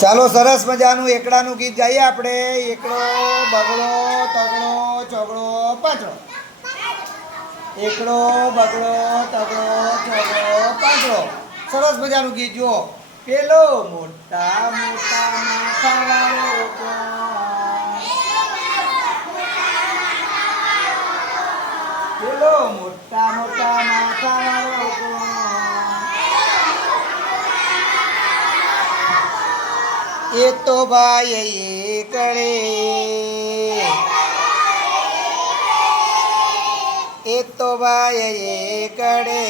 ચાલો સરસ મજાનું એકડાનું ગીત ગાઈએ આપણે. એકડો બગડો તગડો ચોગડો પાંચડો. એકડો બગડો તગડો ચોગડો પાંચડો. સરસ મજાનું ગીત જુઓ. પેલો મોટા મોટા માથાવાળો કોણ? પેલો મોટા મોટા માથાવાળો કોણ? એ તો ભાઈ એકડે, એ તો ભાઈ એકડે.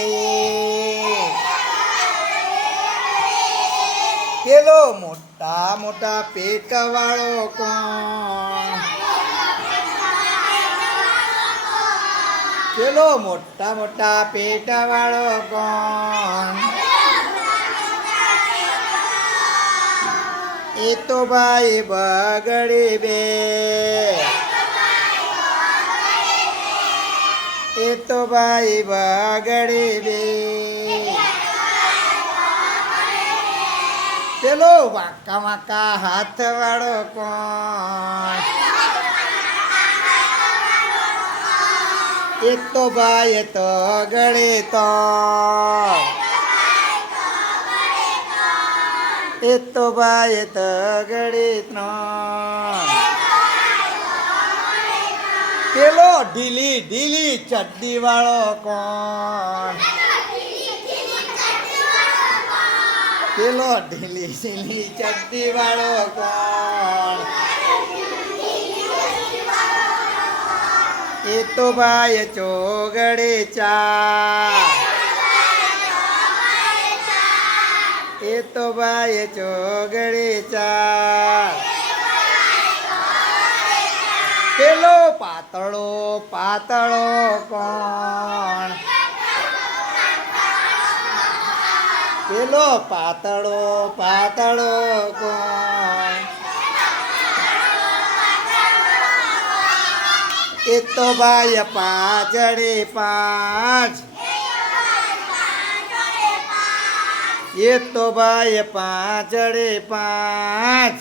પેલો મોટા મોટા પેટવાળો કોણ? પેલો મોટા મોટા પેટવાળો કોણ? એ તો ભાઈ બગડે બે, એ તો ભાઈ બગડે બે. પેલો વાંકા વાંકા હાથવાળો કોણ? એ તો ભાઈ તો ગળે તો, એ તો ભાઈ તગડે ત્રણ. પેલો ઢીલી ઢીલી ચડ્ડી વાળો કોણ? પેલો ઢીલી ઢીલી ચડ્ડી વાળો કોણ? એ તો ભાઈ ચોગડે ચાર, એ તો ભાઈ ચોગડે ચાર. પેલો પાતળો પાતળો કોણ? પેલો પાતળો પાતળો કોણ? એ તો ભાઈ પાછળે પાંચ, એ તો ભાઈ પાછળે પાંચ.